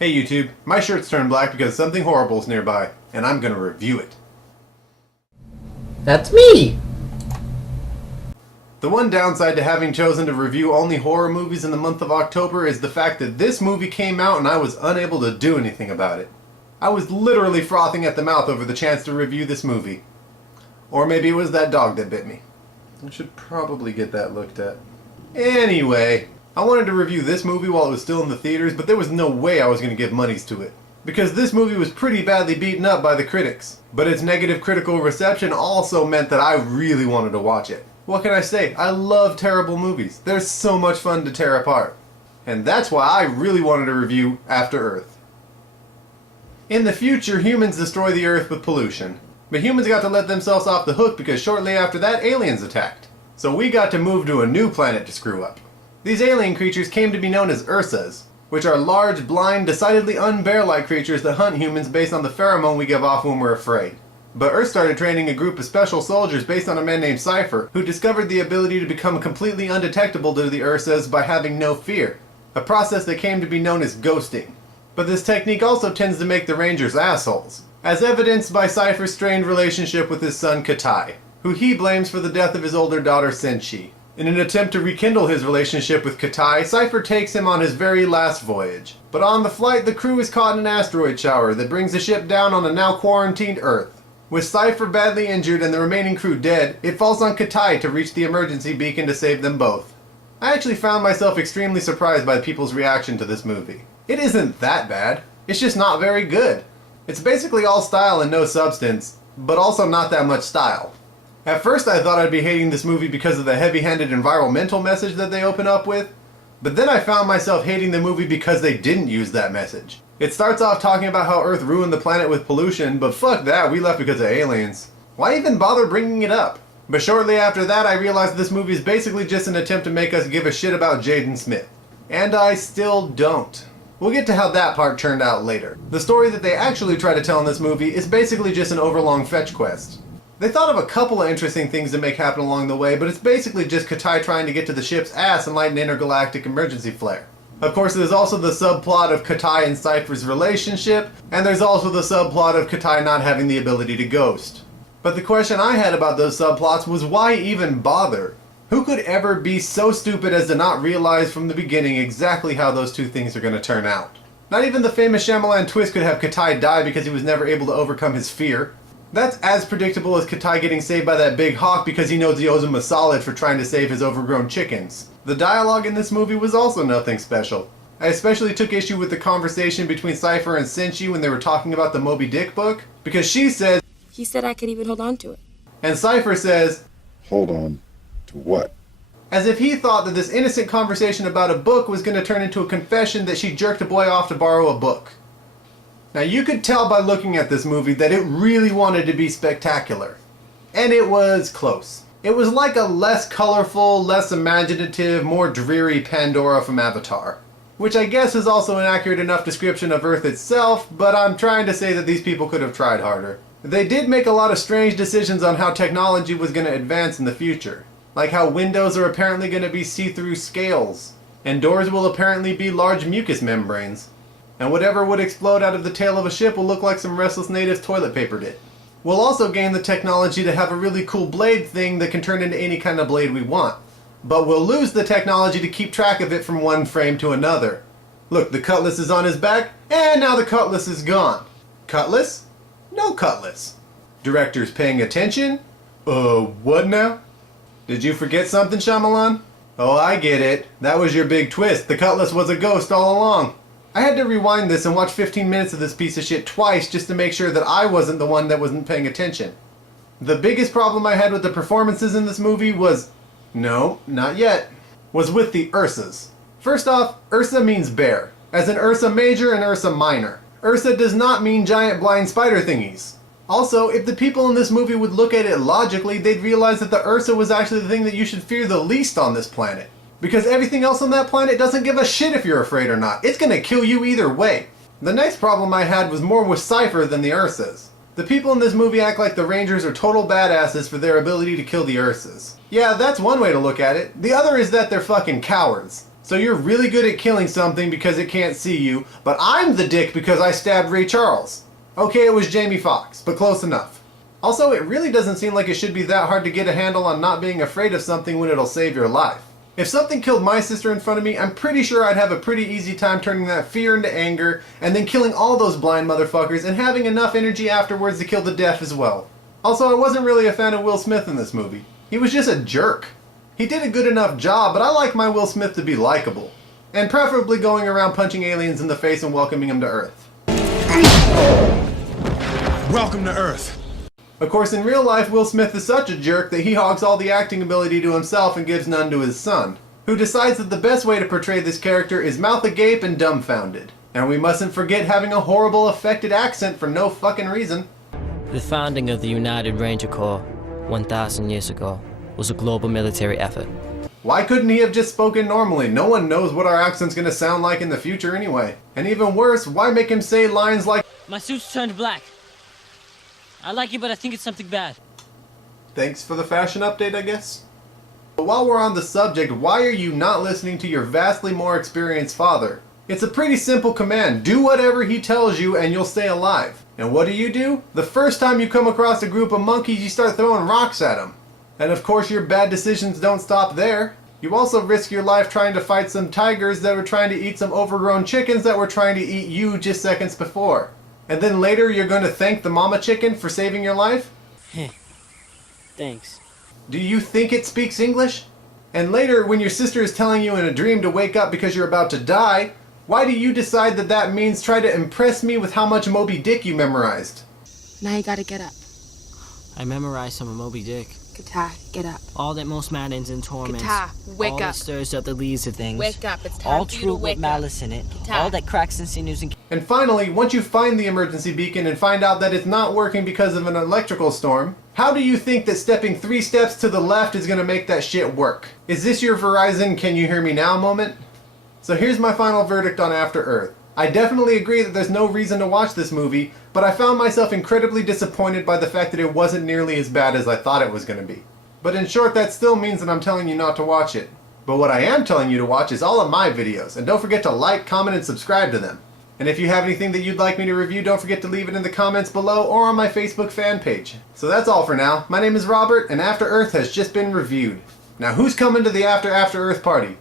Hey YouTube, my shirt's turned black because something horrible's nearby, and I'm gonna review it. That's me! The one downside to having chosen to review only horror movies in the month of October is the fact that this movie came out and I was unable to do anything about it. I was literally frothing at the mouth over the chance to review this movie. Or maybe it was that dog that bit me. I should probably get that looked at. Anyway, I wanted to review this movie while it was still in the theaters, but there was no way I was going to give monies to it. Because this movie was pretty badly beaten up by the critics. But its negative critical reception also meant that I really wanted to watch it. What can I say? I love terrible movies. They're so much fun to tear apart. And that's why I really wanted to review After Earth. In the future, humans destroy the Earth with pollution. But humans got to let themselves off the hook because shortly after that, aliens attacked. So we got to move to a new planet to screw up. These alien creatures came to be known as Ursas, which are large, blind, decidedly un-bear-like creatures that hunt humans based on the pheromone we give off when we're afraid. But Earth started training a group of special soldiers based on a man named Cypher, who discovered the ability to become completely undetectable to the Ursas by having no fear, a process that came to be known as ghosting. But this technique also tends to make the Rangers assholes, as evidenced by Cypher's strained relationship with his son Katai, who he blames for the death of his older daughter Senshi. In an attempt to rekindle his relationship with Katai, Cypher takes him on his very last voyage. But on the flight, the crew is caught in an asteroid shower that brings the ship down on a now quarantined Earth. With Cypher badly injured and the remaining crew dead, it falls on Katai to reach the emergency beacon to save them both. I actually found myself extremely surprised by people's reaction to this movie. It isn't that bad, it's just not very good. It's basically all style and no substance, but also not that much style. At first I thought I'd be hating this movie because of the heavy-handed environmental message that they open up with, but then I found myself hating the movie because they didn't use that message. It starts off talking about how Earth ruined the planet with pollution, but fuck that, we left because of aliens. Why even bother bringing it up? But shortly after that I realized this movie is basically just an attempt to make us give a shit about Jaden Smith. And I still don't. We'll get to how that part turned out later. The story that they actually try to tell in this movie is basically just an overlong fetch quest. They thought of a couple of interesting things to make happen along the way, but it's basically just Katai trying to get to the ship's ass and light an intergalactic emergency flare. Of course, there's also the subplot of Katai and Cypher's relationship, and there's also the subplot of Katai not having the ability to ghost. But the question I had about those subplots was why even bother? Who could ever be so stupid as to not realize from the beginning exactly how those two things are going to turn out? Not even the famous Shyamalan twist could have Katai die because he was never able to overcome his fear. That's as predictable as Katai getting saved by that big hawk because he knows he owes him a solid for trying to save his overgrown chickens. The dialogue in this movie was also nothing special. I especially took issue with the conversation between Cypher and Senshi when they were talking about the Moby Dick book, because she says, "He said I could even hold on to it." And Cypher says, "Hold on to what?" As if he thought that this innocent conversation about a book was going to turn into a confession that she jerked a boy off to borrow a book. Now you could tell by looking at this movie that it really wanted to be spectacular. And it was close. It was like a less colorful, less imaginative, more dreary Pandora from Avatar. Which I guess is also an accurate enough description of Earth itself, but I'm trying to say that these people could have tried harder. They did make a lot of strange decisions on how technology was going to advance in the future. Like how windows are apparently going to be see-through scales, and doors will apparently be large mucus membranes. And whatever would explode out of the tail of a ship will look like some restless natives toilet papered it. We'll also gain the technology to have a really cool blade thing that can turn into any kind of blade we want. But we'll lose the technology to keep track of it from one frame to another. Look, the cutlass is on his back, and now the cutlass is gone. Cutlass? No cutlass. Director's paying attention? What now? Did you forget something, Shyamalan? Oh, I get it. That was your big twist. The cutlass was a ghost all along. I had to rewind this and watch 15 minutes of this piece of shit twice just to make sure that I wasn't the one that wasn't paying attention. The biggest problem I had with the performances in this movie was... no, not yet. Was with the Ursas. First off, Ursa means bear, as in Ursa Major and Ursa Minor. Ursa does not mean giant blind spider thingies. Also, if the people in this movie would look at it logically, they'd realize that the Ursa was actually the thing that you should fear the least on this planet. Because everything else on that planet doesn't give a shit if you're afraid or not. It's gonna kill you either way. The next problem I had was more with Cypher than the Ursas. The people in this movie act like the Rangers are total badasses for their ability to kill the Ursas. Yeah, that's one way to look at it. The other is that they're fucking cowards. So you're really good at killing something because it can't see you, but I'm the dick because I stabbed Ray Charles. Okay, it was Jamie Foxx, but close enough. Also, it really doesn't seem like it should be that hard to get a handle on not being afraid of something when it'll save your life. If something killed my sister in front of me, I'm pretty sure I'd have a pretty easy time turning that fear into anger, and then killing all those blind motherfuckers and having enough energy afterwards to kill the deaf as well. Also, I wasn't really a fan of Will Smith in this movie. He was just a jerk. He did a good enough job, but I like my Will Smith to be likable. And preferably going around punching aliens in the face and welcoming them to Earth. Welcome to Earth. Of course, in real life, Will Smith is such a jerk that he hogs all the acting ability to himself and gives none to his son, who decides that the best way to portray this character is mouth agape and dumbfounded. And we mustn't forget having a horrible affected accent for no fucking reason. The founding of the United Ranger Corps 1,000 years ago was a global military effort. Why couldn't he have just spoken normally? No one knows what our accent's gonna sound like in the future anyway. And even worse, why make him say lines like, My suit's turned black. I like it, but I think it's something bad. thanks for the fashion update, I guess? But while we're on the subject, why are you not listening to your vastly more experienced father? It's a pretty simple command. Do whatever he tells you and you'll stay alive. And what do? The first time you come across a group of monkeys, you start throwing rocks at them. And of course your bad decisions don't stop there. You also risk your life trying to fight some tigers that were trying to eat some overgrown chickens that were trying to eat you just seconds before. And then later you're going to thank the mama chicken for saving your life? Thanks. Do you think it speaks English? And later, when your sister is telling you in a dream to wake up because you're about to die, why do you decide that that means try to impress me with how much Moby Dick you memorized? Now you gotta get up. I memorized some of Moby Dick. Katah, get up. All that most maddens and torments. Katah, wake all up. that stirs up the leaves of things. Wake up, it's time All for you true to wake with malice up. in it. Katah. All that cracks and sinews and... And finally, once you find the emergency beacon and find out that it's not working because of an electrical storm, how do you think that stepping 3 steps to the left is going to make that shit work? Is this your Verizon can you hear me now moment? So here's my final verdict on After Earth. I definitely agree that there's no reason to watch this movie, but I found myself incredibly disappointed by the fact that it wasn't nearly as bad as I thought it was going to be. But in short, that still means that I'm telling you not to watch it. But what I am telling you to watch is all of my videos, and don't forget to like, comment, and subscribe to them. And if you have anything that you'd like me to review, don't forget to leave it in the comments below or on my Facebook fan page. So that's all for now. My name is Robert, and After Earth has just been reviewed. Now who's coming to the After Earth party?